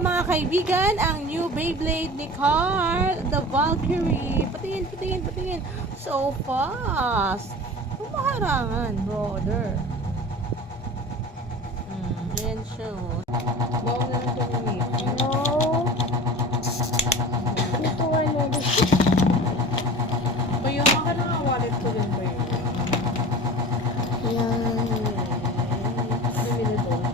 mga kaibigan, ang new Beyblade ni Carl, the Valkyrie. Patingin, patingin, patingin. So fast. Kumaharangan, brother. Ayan siya. Bawal na lang tumingin. No. Ito ano. Kaya ka na nga wallet ko din ba yun? Yan. Bumili doon.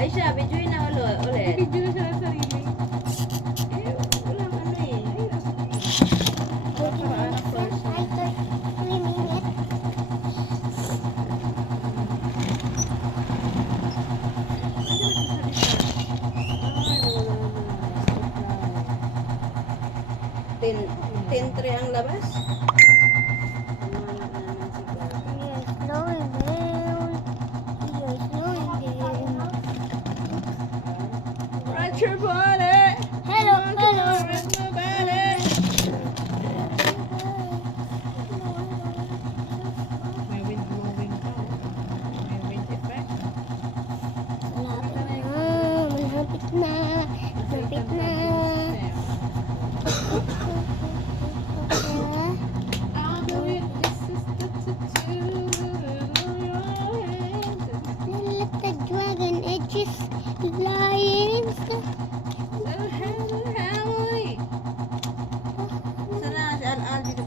Ay siya, videoin na ulit. Video na siya ng sarili. Eh, wala ano eh. Ay, nasa Ten 3 ang labas.